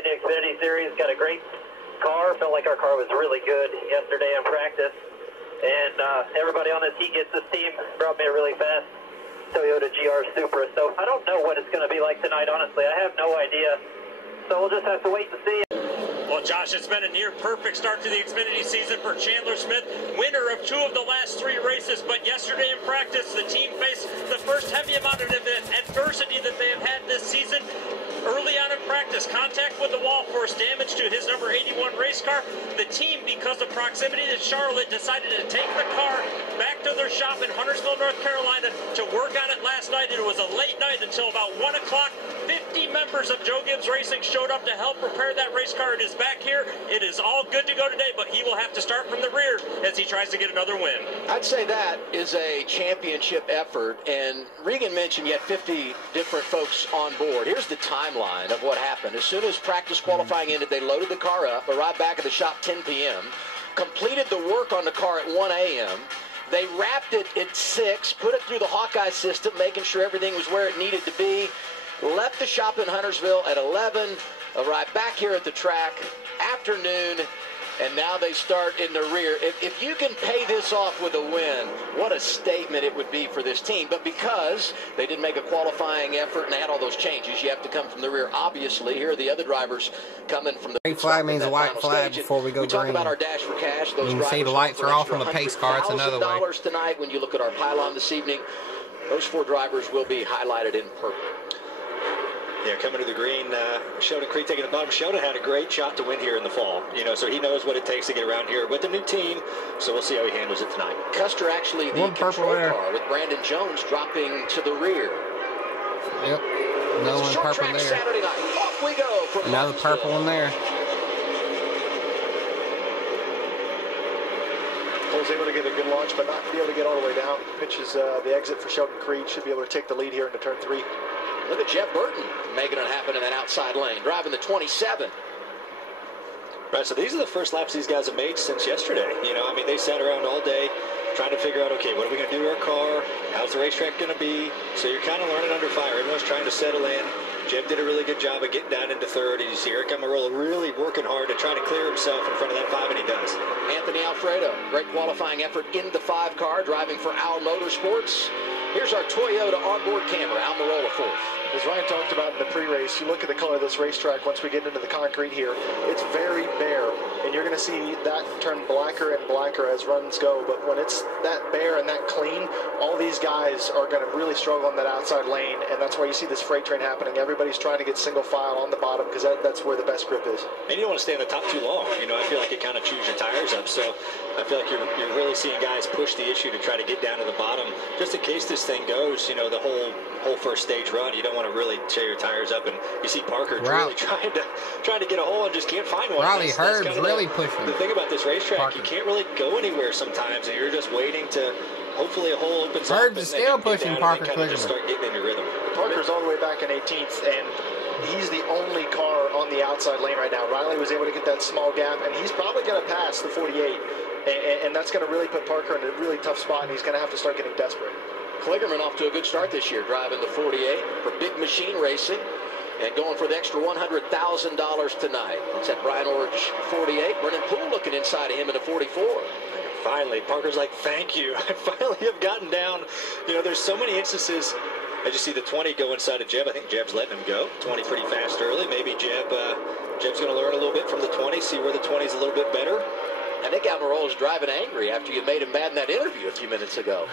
in the Xfinity Series. Got a great car. Felt like our car was really good yesterday in practice. And everybody on this heat gets this team. Brought me a really fast Toyota GR Supra. So I don't know what it's going to be like tonight, honestly. I have no idea. So we'll just have to wait and see. Well, Josh, it's been a near-perfect start to the Xfinity season for Chandler Smith, winner of 2 of the last 3 races. But yesterday in practice, the team faced the first heavy amount of adversity that they have had this season. Early on in practice, contact with the wall forced damage to his number 81 race car. The team, because of proximity to Charlotte, decided to take the car back to their shop in Huntersville, North Carolina to work on it last night. It was a late night until about 1 o'clock. 50 members of Joe Gibbs Racing showed up to help repair that race car. It is back here. It is all good to go today, but he will have to start from the rear as he tries to get another win. I'd say that is a championship effort, and Regan mentioned you had 50 different folks on board. Here's the timeline of what happened. As soon as practice qualifying ended, they loaded the car up, arrived back at the shop 10 p.m., completed the work on the car at 1 a.m., they wrapped it at 6, put it through the Hawkeye system, making sure everything was where it needed to be, left the shop in Huntersville at 11, arrived back here at the track, afternoon, and now they start in the rear. If you can pay this off with a win, what a statement it would be for this team. But because they didn't make a qualifying effort and they had all those changes, you have to come from the rear. Obviously, here are the other drivers coming from the green flag means a white flag before we go green. Talk about our dash for cash. Those you can see the lights are off on the pace car. It's another way. $100,000 tonight when you look at our pylon this evening. Those 4 drivers will be highlighted in purple. Yeah, coming to the green, Sheldon Creek taking the bottom. Sheldon had a great shot to win here in the fall, so he knows what it takes to get around here with a new team, so we'll see how he handles it tonight. Custer actually the control car with Brandon Jones dropping to the rear. Yep, another one purple there. Saturday night. Off we go from another purple one there. Cole's able to get a good launch, but not be able to get all the way down. Pitches the exit for Sheldon Creed. Should be able to take the lead here into turn 3. Look at Jeff Burton making it happen in that outside lane, driving the 27. Right, so these are the first laps these guys have made since yesterday. They sat around all day trying to figure out, okay, what are we going to do to our car? How's the racetrack going to be? So you're kind of learning under fire. Everyone's trying to settle in. Jeff did a really good job of getting down into third. You see Eric Amarola really working hard to try to clear himself in front of that 5, and he does. Anthony Alfredo, great qualifying effort in the 5 car, driving for Al Motorsports. Here's our Toyota onboard camera, Almirola 4th. As Ryan talked about in the pre-race, you look at the color of this racetrack once we get into the concrete here, it's very bare, and you're going to see that turn blacker and blacker as runs go. But when it's that bare and that clean, all these guys are going to really struggle on that outside lane, and that's why you see this freight train happening. Everybody's trying to get single file on the bottom because that's where the best grip is. And you don't want to stay on the top too long. I feel like it kind of chews your tires up. So I feel like you're really seeing guys push the issue to try to get down to the bottom, just in case this thing goes, the whole first stage run. You don't want to really tear your tires up, and you see Parker really trying to get a hole and just can't find one. Riley Herb's really pushing. The thing about this racetrack, you can't really go anywhere sometimes, and you're just waiting to hopefully a hole opens up. Herb's is still pushing Parker Kligerman. Just start getting in your rhythm. Parker's all the way back in 18th, and he's the only car on the outside lane right now. Riley was able to get that small gap, and he's probably going to pass the 48, and that's going to really put Parker in a really tough spot, and he's going to have to start getting desperate. Kligerman off to a good start this year, driving the 48 for Big Machine Racing and going for the extra $100,000 tonight. It's at Brian Orridge 48. Brennan Poole looking inside of him in a 44. Finally, Parker's like, thank you. I finally have gotten down. There's so many instances. I just see the 20 go inside of Jeb. I think Jeb's letting him go. 20 pretty fast early. Maybe Jeb's going to learn a little bit from the 20, see where the 20's a little bit better. I think Almirola's driving angry after you made him mad in that interview a few minutes ago.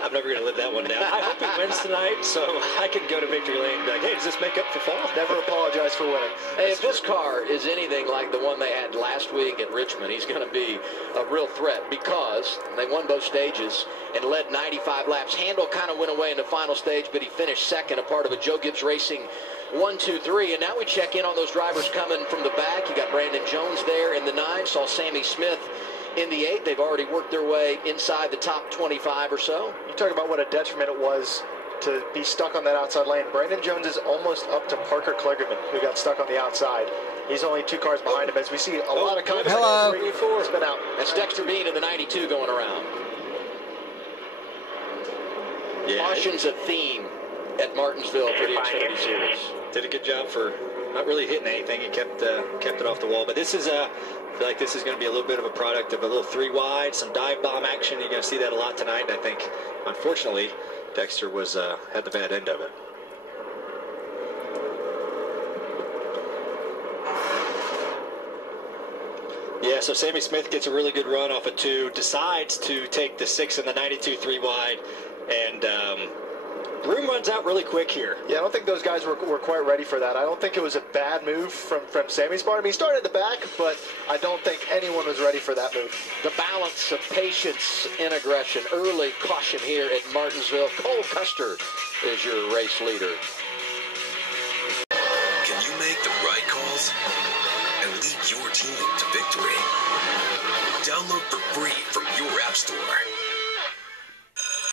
I'm never going to live that one down. I hope he wins tonight so I can go to victory lane and be like, hey, does this make up for fall? Never apologize for winning. Hey, if this car is anything like the one they had last week at Richmond, he's going to be a real threat because they won both stages and led 95 laps. Handel kind of went away in the final stage, but he finished second, a part of a Joe Gibbs Racing 1, 2, 3. And now we check in on those drivers coming from the back. You got Brandon Jones there in the 9, saw Sammy Smith in the 8. They've already worked their way inside the top 25 or so. You talk about what a detriment it was to be stuck on that outside lane. Brandon Jones is almost up to Parker Kligerman, who got stuck on the outside. He's only 2 cars behind him as we see a lot of contact. Hello. It's been out. That's Dexter Bean in the 92 going around. Caution's a theme at Martinsville for the Xfinity Series. Did a good job for not really hitting anything. He kept it off the wall. But this is I feel like this is going to be a little bit of a product of a little 3 wide, some dive bomb action. You're going to see that a lot tonight. And I think, unfortunately, Dexter was had the bad end of it. Yeah, so Sammy Smith gets a really good run off a 2, decides to take the 6 and the 92 3 wide, and Room runs out really quick here. Yeah, I don't think those guys were quite ready for that. I don't think it was a bad move from Sammy's part. I mean, he started at the back, but I don't think anyone was ready for that move. The balance of patience and aggression. Early caution here at Martinsville. Cole Custer is your race leader. Can you make the right calls and lead your team to victory? Download for free from your app store.